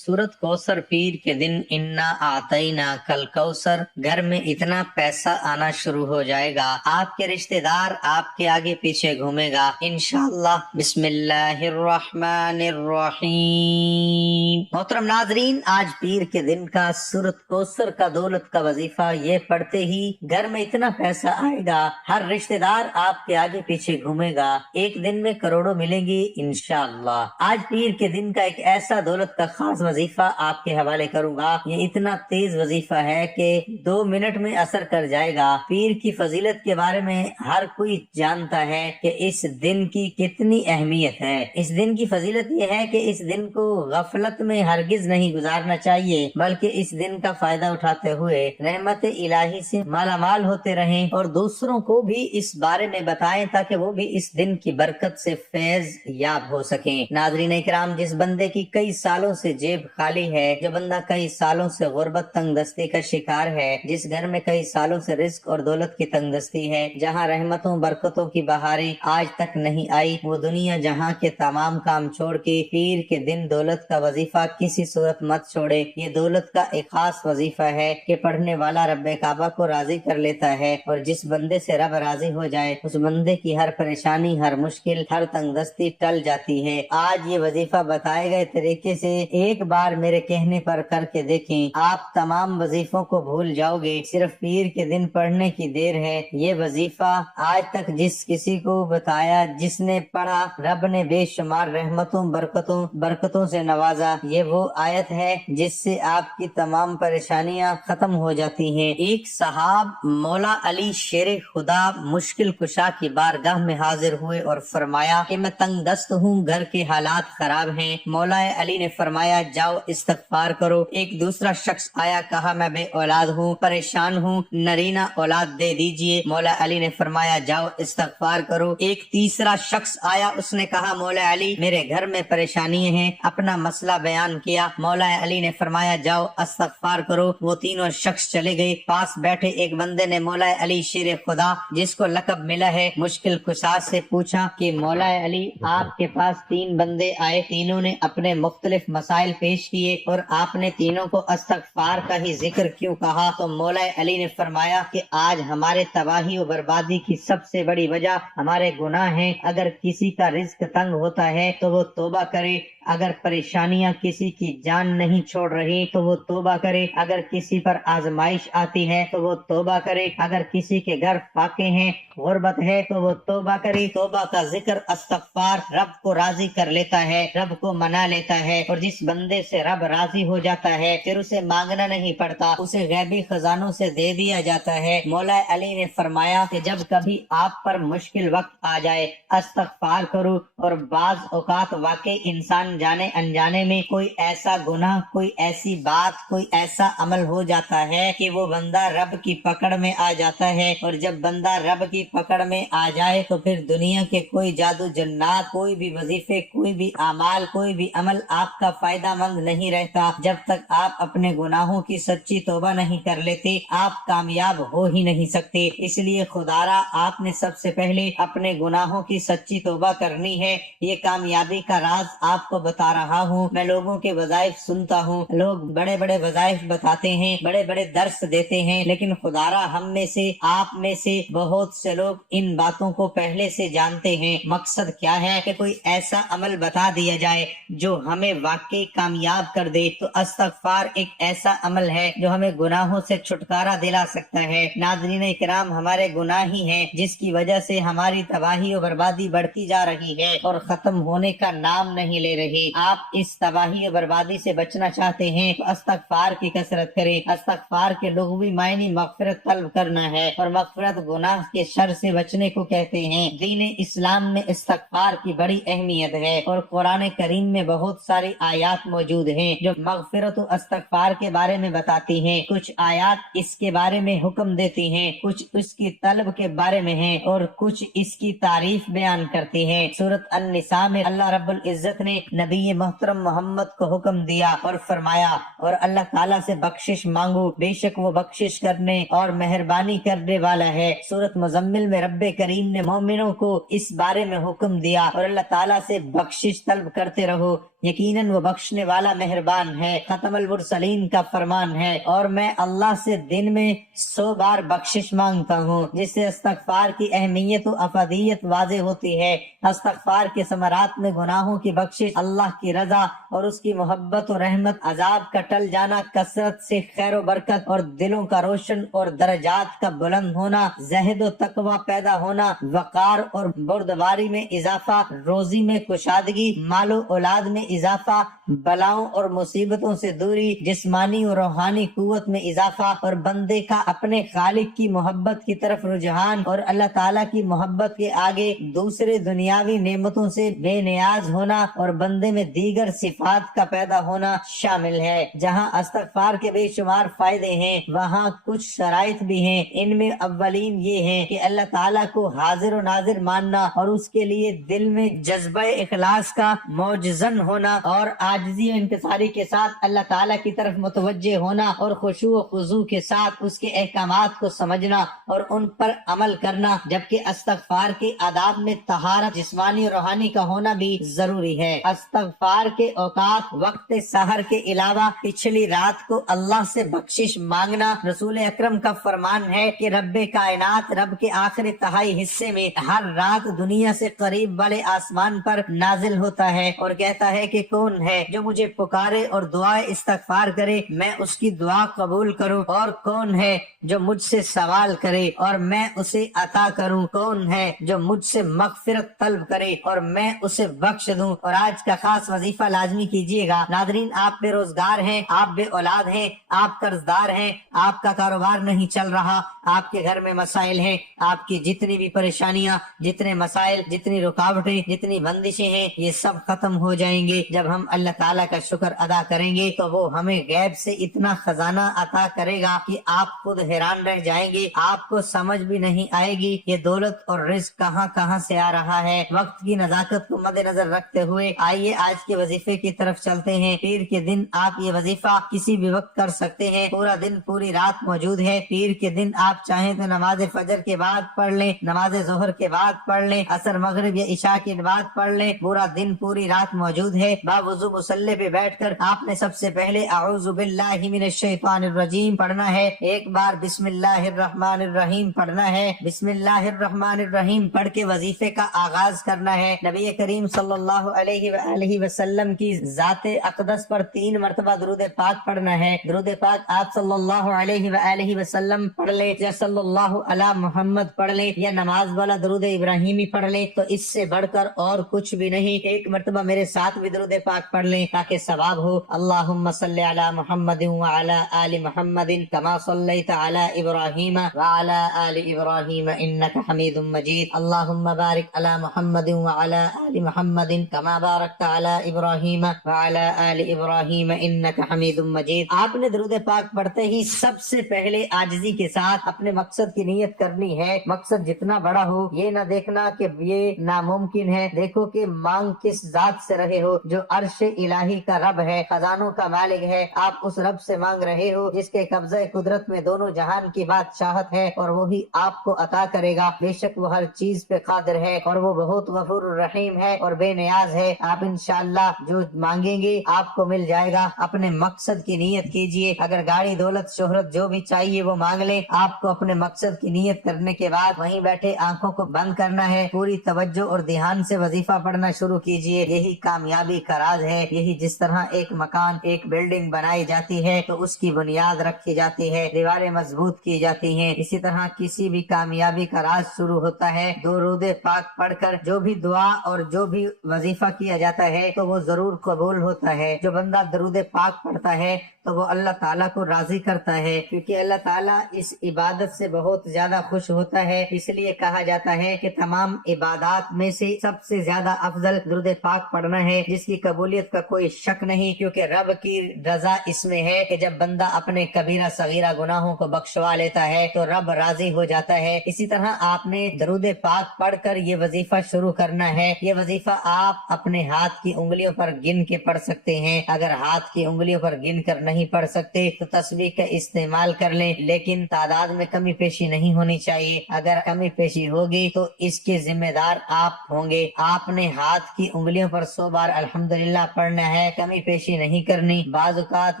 सूरत कौसर पीर के दिन इन्ना आतईना कल कौसर। घर में इतना पैसा आना शुरू हो जाएगा, आपके रिश्तेदार आपके आगे पीछे घूमेगा इंशाअल्लाह। बिस्मिल्लाहिर्रहमानिर्रहीम। मोहतरम नाजरीन, आज पीर के दिन का सूरत कौसर का दौलत का वजीफा ये पढ़ते ही घर में इतना पैसा आएगा, हर रिश्तेदार आपके आगे पीछे घूमेगा, एक दिन में करोड़ों मिलेंगी इंशाअल्लाह। आज पीर के दिन का एक ऐसा दौलत का खास वजीफा आपके हवाले करूंगा। ये इतना तेज वजीफा है कि 2 मिनट में असर कर जाएगा। पीर की फजीलत के बारे में हर कोई जानता है कि इस दिन की कितनी अहमियत है। इस दिन की फजीलत ये है कि इस दिन को गफलत में हरगिज नहीं गुजारना चाहिए, बल्कि इस दिन का फायदा उठाते हुए रहमत इलाही से मालामाल होते रहें और दूसरों को भी इस बारे में बताएं ताकि वो भी इस दिन की बरकत से फैज याब हो सके। नाज़रीन इकराम, जिस बंदे की कई सालों से जेब खाली है, जो बंदा कई सालों से गुर्बत तंगदस्ती का शिकार है, जिस घर में कई सालों से रिस्क और दौलत की तंगदस्ती है, जहाँ रहमतों बरकतों की बहारें आज तक नहीं आई, वो दुनिया जहाँ के तमाम काम छोड़ के पीर के दिन दौलत का वजीफा किसी सूरत मत छोड़े। ये दौलत का एक खास वजीफा है कि पढ़ने वाला रब्बे काबा को राजी कर लेता है, और जिस बंदे से रब राजी हो जाए उस बंदे की हर परेशानी, हर मुश्किल, हर तंगदस्ती टल जाती है। आज ये वजीफा बताए गए तरीके से एक बार मेरे कहने पर करके देखें, आप तमाम वजीफों को भूल जाओगे। सिर्फ पीर के दिन पढ़ने की देर है। ये वजीफा आज तक जिस किसी को बताया, जिसने पढ़ा, रब ने बेशुमार रहमतों बरकतों से नवाजा। ये वो आयत है जिससे आपकी तमाम परेशानियां खत्म हो जाती हैं। एक सहाब मौला अली शेर खुदा मुश्किल कुशा की बारगाह में हाजिर हुए और फरमाया कि मैं तंग दस्त हूँ, घर के हालात खराब हैं। मौला अली ने फरमाया जाओ इस्तगफार करो। एक दूसरा शख्स आया, कहा मैं बे औलाद हूँ, परेशान हूँ, नरीना औलाद दे दीजिए। मौला अली ने फरमाया जाओ इस्तगफार करो। एक तीसरा शख्स आया, उसने कहा मौला अली मेरे घर में परेशानी है, अपना मसला बयान किया। मौला अली ने फरमाया जाओ इस्तगफार करो। वो तीनों शख्स चले गए। पास बैठे एक बंदे ने मौला अली शेर खुदा, जिसको लकब मिला है मुश्किल कुशा, से पूछा कि मौला अली आपके पास 3 बंदे आए, तीनों ने अपने मुख्तलिफ मसाइल पेश किए और आपने तीनों को इस्तगफार का ही जिक्र क्यों कहा? तो मौला अली ने फरमाया कि आज हमारे तबाही और बर्बादी की सबसे बड़ी वजह हमारे गुनाह हैं। अगर किसी का रिज्क तंग होता है तो वो तौबा करे, अगर परेशानियां किसी की जान नहीं छोड़ रही तो वो तौबा करे, अगर किसी पर आजमाइश आती है तो वो तौबा करे, अगर किसी के घर फाके हैं, गुर्बत है तो वो तौबा करे। तौबा का जिक्र, इस्तगफार रब को राजी कर लेता है, रब को मना लेता है, और जिस बंदे से रब राजी हो जाता है फिर उसे मांगना नहीं पड़ता, उसे गैबी खजानों से दे दिया जाता है। मौला अली ने फरमाया कि जब कभी आप पर मुश्किल वक्त आ जाए इस्तगफार करो। और बाज औकात वाकई इंसान जाने अनजाने में कोई ऐसा गुनाह, कोई ऐसी बात, कोई ऐसा अमल हो जाता है कि वो बंदा रब की पकड़ में आ जाता है। और जब बंदा रब की पकड़ में आ जाए तो फिर दुनिया के कोई जादू जन्नात, कोई भी वजीफे, कोई भी अमाल, कोई भी अमल आपका फायदा मंद नहीं रहता। जब तक आप अपने गुनाहों की सच्ची तौबा नहीं कर लेते आप कामयाब हो ही नहीं सकते। इसलिए खुदारा आपने सबसे पहले अपने गुनाहों की सच्ची तौबा करनी है। ये कामयाबी का राज आपको बता रहा हूँ। मैं लोगों के वज़ाइफ सुनता हूँ, लोग बड़े बड़े वज़ाइफ बताते हैं, बड़े बड़े दर्स देते हैं, लेकिन खुदारा हम में से, आप में से बहुत से लोग इन बातों को पहले से जानते हैं। मकसद क्या है कि कोई ऐसा अमल बता दिया जाए जो हमें वाकई कामयाब कर दे। तो इस्तगफार एक ऐसा अमल है जो हमें गुनाहों से छुटकारा दिला सकता है। नाज़रीन इकराम, हमारे गुनाह ही हैं जिसकी वजह से हमारी तबाही और बर्बादी बढ़ती जा रही है और खत्म होने का नाम नहीं ले रही। आप इस तबाही और बर्बादी से बचना चाहते हैं तो इस्तगफार की कसरत करें। इस्तगफार के लुग़वी मायने मग़फ़िरत तलब करना है, और मग़फ़िरत गुनाह के शर से बचने को कहते हैं। दीन इस्लाम में इस्तगफार की बड़ी अहमियत है और कुरान करीम में बहुत सारी आयात मौजूद हैं जो मग़फ़िरत और इस्तगफार के बारे में बताती हैं। कुछ आयात इसके बारे में हुक्म देती हैं, कुछ उसकी तलब के बारे में हैं, और कुछ इसकी तारीफ बयान करती हैं। सूरत अन-निसा में अल्लाह रब्बुल इज्जत ने नबी मोहतरम मोहम्मद को हुक्म दिया और फरमाया, और अल्लाह ताला से बख्शिश मांगो, बेशक वो बख्शिश करने और मेहरबानी करने वाला है। सूरत मुज़म्मिल में रब्बे करीम ने मोमिनों को इस बारे में हुक्म दिया और अल्लाह ताला से बख्शिश तलब करते रहो यकीनन वो बख्शने वाला मेहरबान है। खत्मुल मुरसलीन का फरमान है, और मैं अल्लाह से दिन में 100 बार बख्शिश मांगता हूँ, जिससे इस्तगफार की अहमियत और अफादियत वाज़े होती है। इस्तगफार के समरात में गुनाहों की बख्शिश, अल्लाह की रजा और उसकी मोहब्बत और रहमत, अजाब का टल जाना, कसरत से खैर व बरकत और दिलों का रोशन और दर्जात का बुलंद होना, ज़हद व तकवा पैदा होना, वकार और बुर्दबारी में इजाफा, रोजी में कुशादगी, मालो औलाद में इजाफा, बलाओं और मुसीबतों से दूरी, जिस्मानी और रूहानी कुव्वत में इजाफा, और बंदे का अपने खालिक की मोहब्बत की तरफ रुझान, और अल्लाह ताला की मोहब्बत के आगे दूसरे दुनियावी नेमतों से बेनियाज होना, और बंदे में दीगर सिफात का पैदा होना शामिल है। जहाँ इस्तगफार के बेशुमार फायदे हैं, वहाँ कुछ शराइत भी हैं। इनमें अव्वलीन ये हैं कि अल्लाह ताला को हाजिर और नाजिर मानना, और उसके लिए दिल में जज्बा इखलास का मौजज़न होना, और आजिज़ी और इंकिसारी के साथ अल्लाह ताला की तरफ मुतवज्जे होना, और खुशू व खुजू के साथ उसके अहकामात को समझना और उन पर अमल करना। जबकि इस्तगफार के आदाब में तहारत, जिस्मानी और रूहानी का होना भी जरूरी है। इस्तगफार के औकात, वक्त सहर के अलावा पिछली रात को अल्लाह से बख्शिश मांगना। रसूल अकरम का फरमान है कि रब्बे कायनात रब के आखिरी तहाई हिस्से में हर रात दुनिया से करीब वाले आसमान पर नाजिल होता है और कहता है कि कौन है जो मुझे पुकारे और दुआए इस्तगफार करे, मैं उसकी दुआ कबूल करूं, और कौन है जो मुझसे सवाल करे और मैं उसे अता करूं, कौन है जो मुझसे मगफिरत तलब करे और मैं उसे बख्श दूं। और आज का खास वजीफा लाजमी कीजिएगा। नादरीन, आप बेरोजगार हैं, आप बे औलाद हैं, आप कर्जदार हैं, आपका कारोबार नहीं चल रहा, आपके घर में मसाइल हैं, आपकी जितनी भी परेशानियां, जितने मसाइल, जितनी रुकावटें, जितनी बंदिशें हैं, ये सब खत्म हो जाएंगे जब हम अल्लाह ताला का शुक्र अदा करेंगे। तो वो हमें गैब से इतना खजाना अता करेगा कि आप खुद हैरान रह जाएंगे, आपको समझ भी नहीं आएगी ये दौलत और रिज़्क कहाँ कहाँ से आ रहा है। वक्त की नजाकत को मद्देनजर रखते हुए आइए आज के वजीफे की तरफ चलते हैं। पीर के दिन आप ये वजीफा किसी भी वक्त कर सकते हैं, पूरा दिन पूरी रात मौजूद है। पीर के दिन आप चाहें तो नमाज फजर के बाद पढ़ लें, नमाज जोहर के बाद पढ़ लें, असर मगरिब या इशा के बाद पढ़ लें, पूरा दिन पूरी रात मौजूद है। बावुज़ू मुसल्ले पे बैठकर आपने सबसे पहले अऊज़ु बिल्लाहि मिनश शैतानिर रजीम पढ़ना है, एक बार बिस्मिल्लाहिर रहमानिर रहीम पढ़ना है। बिस्मिल्लाहिर रहमानिर रहीम पढ़ के वजीफे का आगाज करना है। नबी करीम सल्लल्लाहु अलैहि वसल्लम की जाते अक़दस पर 3 मरतबा दुरूद पाक पढ़ना है। दुरूद पाक आप सल्लल्लाहु अलैहि वसल्लम पढ़ ले, या सल्लल्लाहु अला मुहम्मद पढ़ ले, या नमाज वाला दुरूद इब्राहिमी पढ़ ले, तो इससे बढ़कर और कुछ भी नहीं। 1 मरतबा मेरे साथ भी दुरूद पाक पढ़ ले ताकि सवाब हो। अल्लाहुम्मा सल्लि अला मुहम्मदिन व अला आलि मुहम्मदिन कमा सल्लैता अला इब्राहीम व अला आलि इब्राहीम इन्नका हमीदुम मजीद। अल्लाहुम्मा बारिक अला मुहम्मदिन व अला आलि मुहम्मदिन कमा बारकता अला इब्राहीम व अला आलि इब्राहीम इन्नका हमीदुम मजीद। आपने दुरूद पाक पढ़ते ही सबसे पहले आजिज़ी के साथ अपने मकसद की नियत करनी है। मकसद जितना बड़ा हो, ये ना देखना कि ये नामुमकिन है, देखो कि मांग किस जात से रहे हो, जो अर्श इलाही का रब है, खजानों का मालिक है। आप उस रब से मांग रहे हो जिसके कब्ज़े कुदरत में दोनों जहान की बादशाहत है, और वही आपको अता करेगा। बेशक वो हर चीज पे कादिर है, और वो बहुत गफूर रहीम है और बेनियाज है। आप इंशाअल्लाह जो मांगेंगे आपको मिल जाएगा। अपने मकसद की नियत कीजिए। अगर गाड़ी, दौलत, शोहरत जो भी चाहिए वो मांग ले। आपको अपने मकसद की नियत करने के बाद वहीं बैठे आंखों को बंद करना है, पूरी तवज्जो और ध्यान से वजीफा पढ़ना शुरू कीजिए। यही कामयाबी का राज है। यही जिस तरह एक मकान, एक बिल्डिंग बनाई जाती है तो उसकी बुनियाद रखी जाती है, दीवारें मजबूत की जाती हैं, इसी तरह किसी भी कामयाबी का राज शुरू होता है दुरूद पाक पढ़कर। जो भी दुआ और जो भी वजीफा किया जाता है तो वो जरूर कबूल होता है। जो बंदा दुरूद पाक पढ़ता है तो वो अल्लाह ताला को राजी करता है, क्योंकि अल्लाह ताला इस इबादत से बहुत ज्यादा खुश होता है। इसलिए कहा जाता है कि तमाम इबादत में से सबसे ज्यादा अफजल दुरूद पाक पढ़ना है, जिसकी कबूलियत का कोई शक नहीं, क्योंकि रब की रजा इसमें है कि जब बंदा अपने कबीरा सगीरा गुनाहों को बख्शवा लेता है तो रब राजी हो जाता है। इसी तरह आपने दुरूद पाक पढ़कर ये वजीफा शुरू करना है। ये वजीफा आप अपने हाथ की उंगलियों पर गिन के पढ़ सकते हैं। अगर हाथ की उंगलियों पर गिन कर नहीं पढ़ सकते तो तस्बीह का इस्तेमाल कर लें, लेकिन तादाद में कमी पेशी नहीं होनी चाहिए। अगर कमी पेशी होगी तो इसके जिम्मेदार आप होंगे। आपने हाथ की उंगलियों पर 100 बार अल्हम्दुलिल्लाह पढ़ना है, कमी पेशी नहीं करनी। बाज़ औक़ात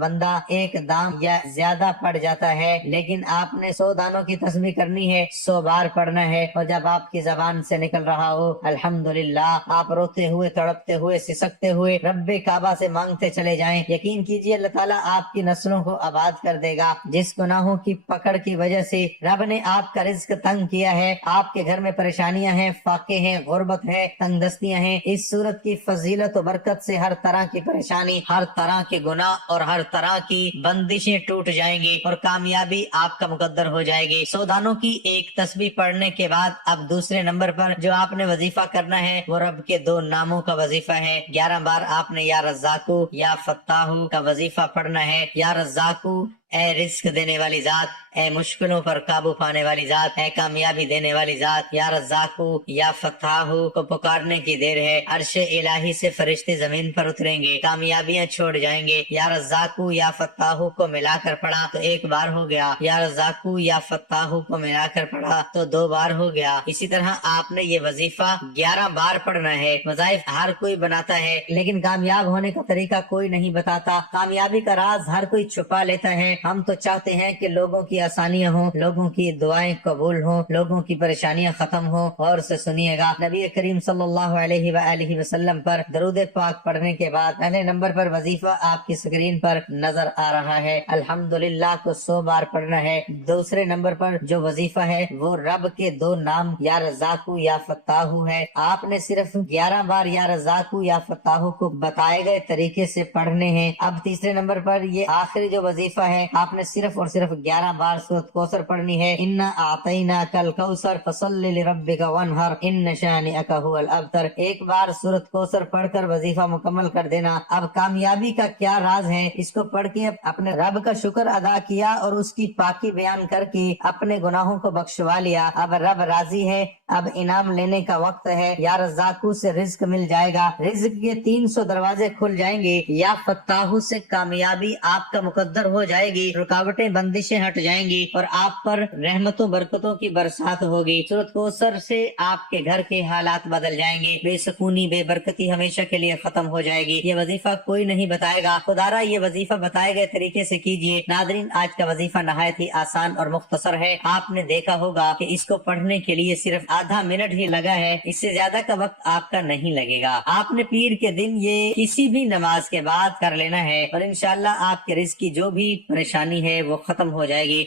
बंदा एक दाम या ज्यादा पढ़ जाता है, लेकिन आपने 100 दानों की तस्बीह करनी है, 100 बार पढ़ना है। और जब आपकी जबान से निकल रहा हो अल्हम्दुलिल्लाह, आप रोते हुए, तड़पते हुए, सिसकते हुए रब्बे काबा से मांगते चले जाएं। यकीन कीजिए अल्लाह ताला आपकी नस्लों को आबाद कर देगा। जिस गुनाहों की पकड़ की वजह से रब ने आपका रिज्क तंग किया है, आपके घर में परेशानियां हैं, फाके हैं, गुर्बत है, तंगदस्तियां हैं, इस सूरत की फजीलत और बरकत से हर तरह की परेशानी, हर तरह के गुनाह और हर तरह की बंदिशें टूट जाएंगी और कामयाबी आपका मुकद्दर हो जाएगी। 100 दानों की एक तस्बीह पढ़ने के बाद अब दूसरे नंबर पर जो आपने वजीफा करना है वो रब के 2 नामों का वजीफा है। 11 बार आपने या रज़्ज़ाकू या फत्ताहू का वजीफा पढ़ना है। या रज़्ज़ाकू, ए रिस्क देने वाली जात, ए मुश्किलों पर काबू पाने वाली जात, ए कामयाबी देने वाली जात। या रज़्ज़ाकू या फत्ताहू को पुकारने की देर है, अर्शे इलाही से फरिश्ते जमीन पर उतरेंगे, कामयाबियां छोड़ जाएंगे। या रज़्ज़ाकू या फत्ताहू को मिलाकर पढ़ा तो 1 बार हो गया, या रज़्ज़ाकू या फत्ताहू को मिलाकर पढ़ा तो 2 बार हो गया। इसी तरह आपने ये वजीफा 11 बार पढ़ना है। वज़ाइफ हर कोई बनाता है, लेकिन कामयाब होने का तरीका कोई नहीं बताता। कामयाबी का राज हर कोई छुपा लेता है। हम तो चाहते हैं कि लोगों की आसानियां हों, लोगों की दुआएं कबूल हों, लोगों की परेशानियां खत्म हों। और से सुनिएगा, नबी करीम सल्लल्लाहु अलैहि वसल्लम पर दरूद पाक पढ़ने के बाद पहले नंबर पर वजीफा आपकी स्क्रीन पर नजर आ रहा है। अल्हम्दुलिल्लाह को 100 बार पढ़ना है। दूसरे नंबर पर जो वजीफा है वो रब के 2 नाम या रज़्ज़ाकू या फत्ताहू है। आपने सिर्फ 11 बार या रज़्ज़ाकू या फत्ताहू को बताए गए तरीके से पढ़ने हैं। अब तीसरे नंबर पर ये आखिरी जो वजीफा है, आपने सिर्फ और सिर्फ 11 बार सूरत कौसर पढ़नी है। इन्ना आतैना कल कौसर फसल्लि लिरब्बिका वनहर इन्न शानिअका हुवल अबतर। 1 बार सूरत कौसर पढ़कर वजीफा मुकम्मल कर देना। अब कामयाबी का क्या राज है, इसको पढ़ के अपने रब का शुक्र अदा किया और उसकी पाकी बयान करके अपने गुनाहों को बख्शवा लिया। अब रब राजी है, अब इनाम लेने का वक्त है। या रज़्ज़ाकू से रिज्क मिल जाएगा, रिज्क के 300 दरवाजे खुल जाएंगे। या फत्ताहू से कामयाबी आपका मुकद्दर हो जाएगी, रुकावटें बंदिशें हट जाएंगी और आप पर रहमतों बरकतों की बरसात होगी। सूरत कौसर से आपके घर के हालात बदल जाएंगे, बेसकूनी बेबरकती हमेशा के लिए खत्म हो जाएगी। ये वजीफा कोई नहीं बताएगा, खुदारा ये वजीफा बताए गए तरीके से कीजिए। नादरीन, आज का वजीफा नहायत ही आसान और मुख्तसर है। आपने देखा होगा कि इसको पढ़ने के लिए सिर्फ आधा मिनट ही लगा है, इससे ज्यादा का वक्त आपका नहीं लगेगा। आपने पीर के दिन ये किसी भी नमाज के बाद कर लेना है और इंशाअल्लाह आपके रिज़्क की जो भी परेशानी है वो खत्म हो जाएगी।